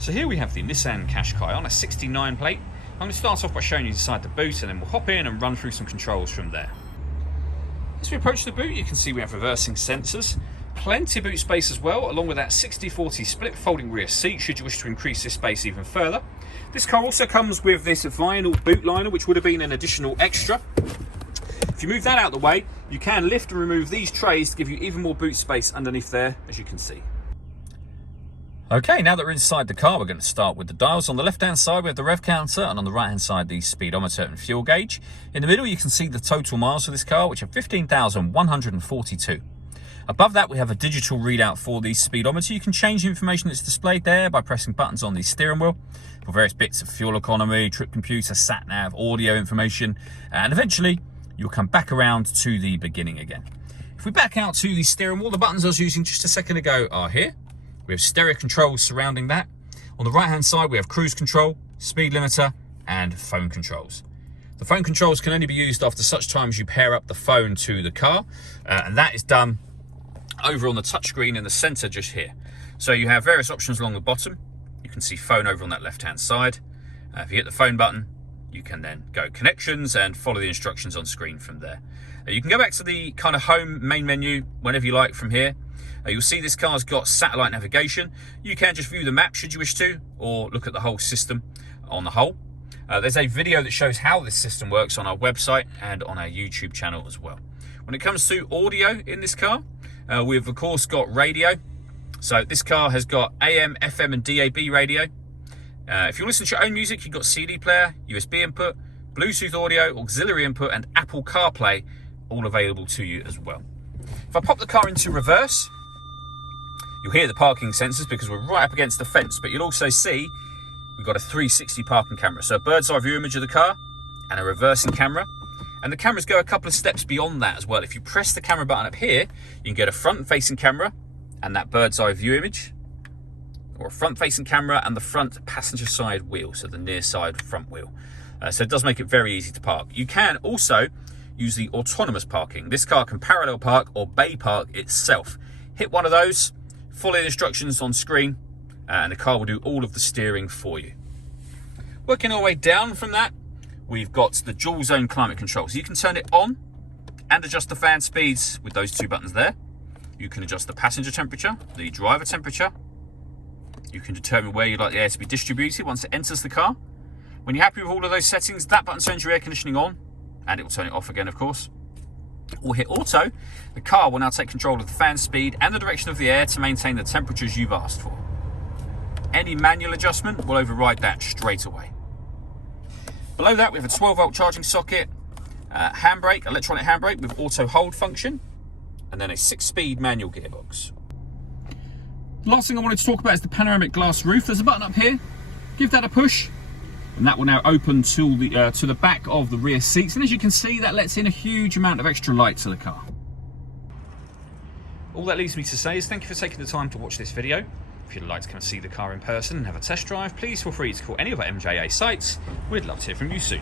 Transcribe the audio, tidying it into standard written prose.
So here we have the Nissan Qashqai on a 69 plate. I'm going to start off by showing you inside the boot, and then we'll hop in and run through some controls from there. As we approach the boot, you can see we have reversing sensors, plenty of boot space as well, along with that 60/40 split folding rear seat should you wish to increase this space even further. This car also comes with this vinyl boot liner, which would have been an additional extra. If you move that out of the way, you can lift and remove these trays to give you even more boot space underneath there, as you can see. Okay, now that we're inside the car, we're going to start with the dials. On the left-hand side, we have the rev counter, and on the right-hand side, the speedometer and fuel gauge. In the middle, you can see the total miles for this car, which are 15,142. Above that, we have a digital readout for the speedometer. You can change the information that's displayed there by pressing buttons on the steering wheel for various bits of fuel economy, trip computer, sat-nav, audio information, and eventually, you'll come back around to the beginning again. If we back out to the steering wheel, the buttons I was using just a second ago are here. We have stereo controls surrounding that. On the right-hand side, we have cruise control, speed limiter, and phone controls. The phone controls can only be used after such time as you pair up the phone to the car, and that is done over on the touchscreen in the center just here. So you have various options along the bottom. You can see phone over on that left-hand side. If you hit the phone button, you can then go connections and follow the instructions on screen from there. You can go back to the kind of home main menu whenever you like from here. You'll see this car's got satellite navigation. You can just view the map should you wish to, or look at the whole system on the whole. There's a video that shows how this system works on our website and on our YouTube channel as well. When it comes to audio in this car, we've of course got radio. So this car has got AM, FM and DAB radio. If you listen to your own music, you've got CD player, USB input, Bluetooth audio, auxiliary input and Apple CarPlay all available to you as well. If I pop the car into reverse, you'll hear the parking sensors because we're right up against the fence, but you'll also see we've got a 360 parking camera. So a bird's eye view image of the car and a reversing camera. And the cameras go a couple of steps beyond that as well. If you press the camera button up here, you can get a front facing camera and that bird's eye view image, or a front facing camera and the front passenger side wheel, so the near side front wheel. So it does make it very easy to park. You can also use the autonomous parking. This car can parallel park or bay park itself. Hit one of those, follow the instructions on screen, and the car will do all of the steering for you. Working our way down from that, we've got the dual zone climate control. So you can turn it on and adjust the fan speeds with those two buttons there. You can adjust the passenger temperature, the driver temperature. You can determine where you'd like the air to be distributed once it enters the car. When you're happy with all of those settings, that button turns your air conditioning on, and it will turn it off again, of course. Or hit auto, the car will now take control of the fan speed and the direction of the air to maintain the temperatures you've asked for. Any manual adjustment will override that straight away. Below that, we have a 12-volt charging socket, handbrake, electronic handbrake with auto hold function, and then a 6-speed manual gearbox. Last thing I wanted to talk about is the panoramic glass roof. There's a button up here. Give that a push, and that will now open to the back of the rear seats. And as you can see, that lets in a huge amount of extra light to the car. All that leaves me to say is thank you for taking the time to watch this video. If you'd like to come and see the car in person and have a test drive, please feel free to call any of our MJA sites. We'd love to hear from you soon.